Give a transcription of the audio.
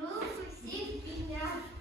рух усіх підняв.